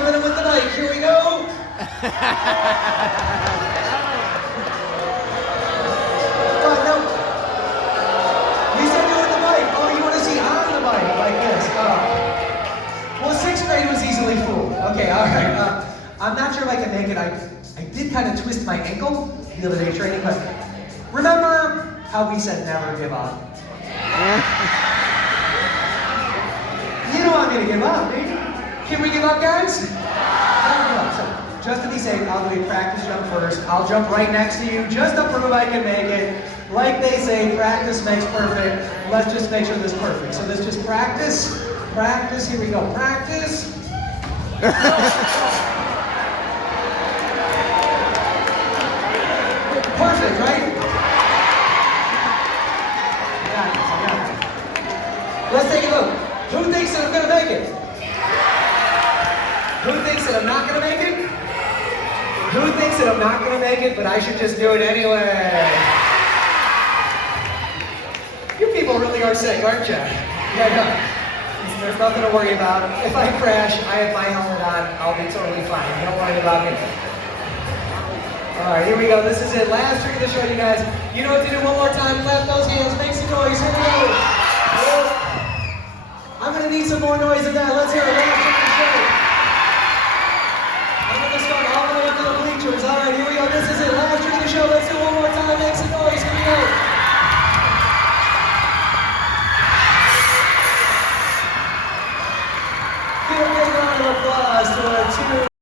jumping in with the bike. Here we go. What? No. You said you were with the bike. Oh, you want to see on the bike like this. Oh. Well, 6th grade was easily fooled. Okay, all right. I'm not sure if I can make it. I did kind of twist my ankle the other day training, but remember how we said never give up? You don't want me to give up, do you? Can we give up, guys? Never give up. So, just to be safe, I'll do a practice jump first. I'll jump right next to you just to prove I can make it. Like they say, practice makes perfect. Let's just make sure this is perfect. So this just practice, practice. Here we go. Practice. Perfect, right? I got it. Let's take a look. Who thinks that I'm gonna make it? Who thinks that I'm not gonna make it? Who thinks that I'm not gonna make it, but I should just do it anyway? You people really are sick, aren't you? Yeah, no. There's nothing to worry about. If I crash, I have my helmet on. I'll be totally fine. Don't worry about me. All right, here we go. This is it. Last trick of the show, you guys. You know what to do. One more time. Clap those hands. Make some noise. Here we go. I'm gonna need some more noise than that. Let's hear it.